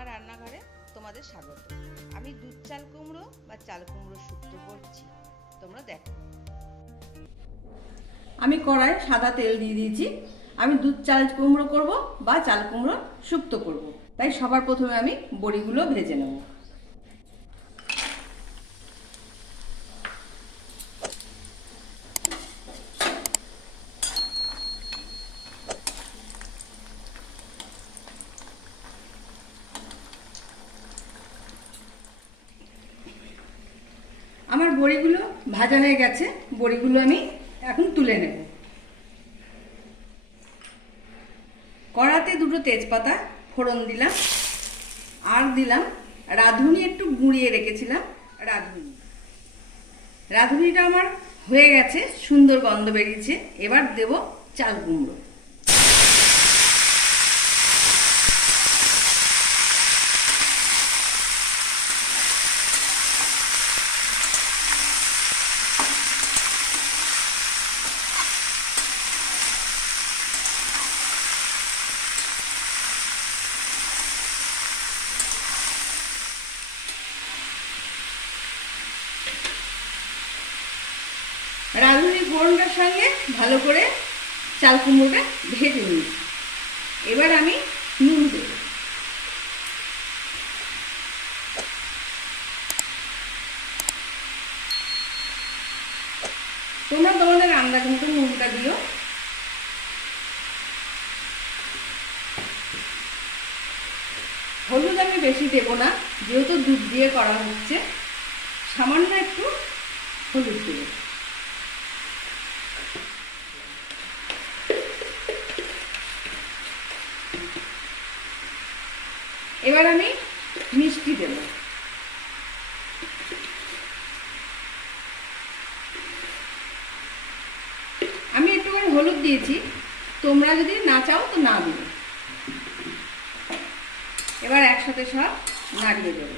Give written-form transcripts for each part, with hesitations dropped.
আমার রান্নাঘরে তোমাদের স্বাগত। আমি দুধ চাল কুমড়ো বা চাল কুমড়ো শুক্তো করছি, তোমরা দেখো। আমি কড়াই সাদা তেল দিয়ে দিয়েছি। আমি দুধ চাল কুমড়ো করব বা চাল কুমড়ো শুক্তো করব, তাই সবার প্রথমে আমি বড়িগুলো ভেজে নেব। আমার বড়িগুলো ভাজা হয়ে গেছে, বড়িগুলো আমি এখন তুলে নেব। কড়াতে দুটো তেজপাতা ফোড়ন দিলাম, আর দিলাম রাঁধুনি, একটু গুঁড়িয়ে রেখেছিলাম রাঁধুনিটা আমার হয়ে গেছে, সুন্দর গন্ধ বেরিয়েছে। এবার দেব চাল কুমড়ো। রাঁধুনি ফোড়নটার সঙ্গে ভালো করে চাল কুমড়োটা ভেজে নিয়েছি। এবার আমি নুন দেব। তোমরা তোমাদের আন্দাজ মতো নুনটা দিও। হলুদ আমি বেশি দেব না, যেহেতু দুধ দিয়ে করা হচ্ছে, সামান্য একটু হলুদ দেব। এবার আমি মিষ্টি দেব। আমি একটুখানি হলুদ দিয়েছি, তোমরা যদি না চাও তো না দিও। এবার একসাথে সব নাড়িয়ে দেব।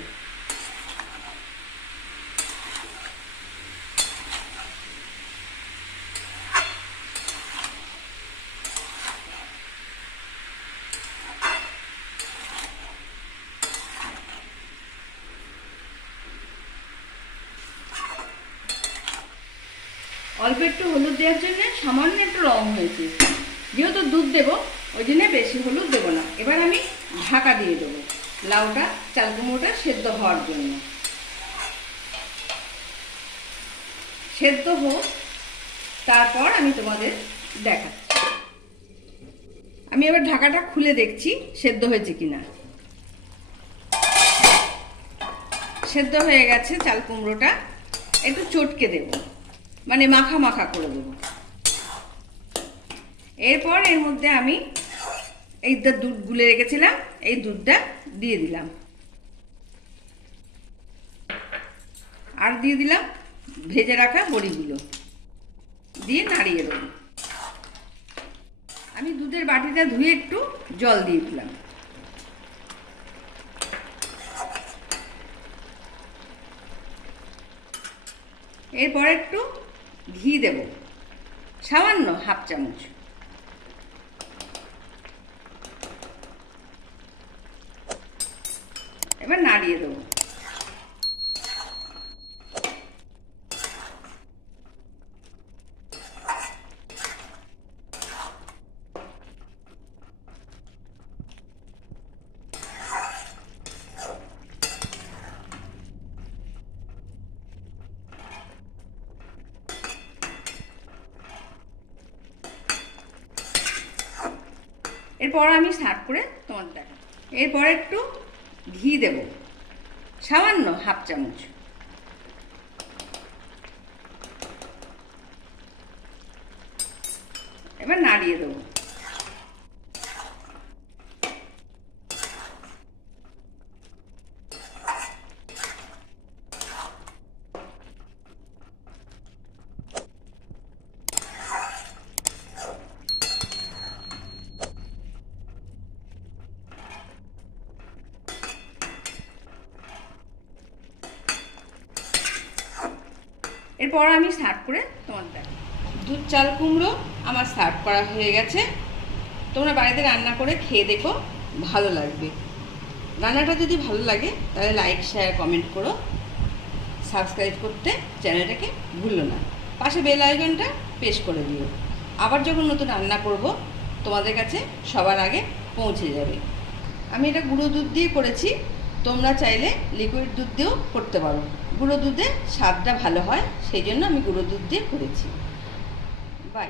অল্প একটু হলুদ দেওয়ার জন্য সামান্য একটু রং হয়েছে, যেহেতু দুধ দেব ওই জন্য বেশি হলুদ দেবো না। এবার আমি ঢাকা দিয়ে দেবো লাউটা চাল কুমড়োটা সেদ্ধ হওয়ার জন্য। সেদ্ধ হোক, তারপর আমি তোমাদের দেখাচ্ছি। আমি এবার ঢাকাটা খুলে দেখছি সেদ্ধ হয়েছে কিনা। সেদ্ধ হয়ে গেছে চাল কুমড়োটা। একটু চটকে দেব, মানে মাখা মাখা করে দেব। এরপর এর মধ্যে আমি এই দুধ গুলে রেখেছিলাম, এই দুধটা দিয়ে দিলাম, আর দিয়ে দিলাম ভেজে রাখা বড়িগুলো, দিয়ে নাড়িয়ে দেব। আমি দুধের বাটিটা ধুয়ে একটু জল দিয়ে দিলাম। এরপর একটু ঘি দেব, সামান্য হাফ চামচ। এবার নাড়িয়ে দেবো। এরপর আমি সার্ভ করে তোমাদের দেখাবো। এরপর একটু ঘি দেব, সামান্য হাফ চামচ। এবার নাড়িয়ে দেবো। এরপর আমি সার্ভ করে তোমাদের দেখাবো। দুধ চাল কুমড়ো আমার সার্ভ করা হয়ে গেছে। তোমরা বাড়িতে রান্না করে খেয়ে দেখো, ভালো লাগবে। রান্নাটা যদি ভালো লাগে তাহলে লাইক শেয়ার কমেন্ট করো, সাবস্ক্রাইব করতে চ্যানেলটাকে ভুলো না, পাশে বেল আইকনটা প্রেস করে দিও। আবার যখন নতুন রান্না করব তোমাদের কাছে সবার আগে পৌঁছে যাবে। আমি এটা গুঁড়ো দুধ দিয়ে করেছি, তোমরা চাইলে লিকুইড দুধ দিয়েও করতে পারো। গুঁড়ো দুধে স্বাদটা ভালো হয়, সেই জন্য আমি গুঁড়ো দুধ দিয়ে করেছি। বাই।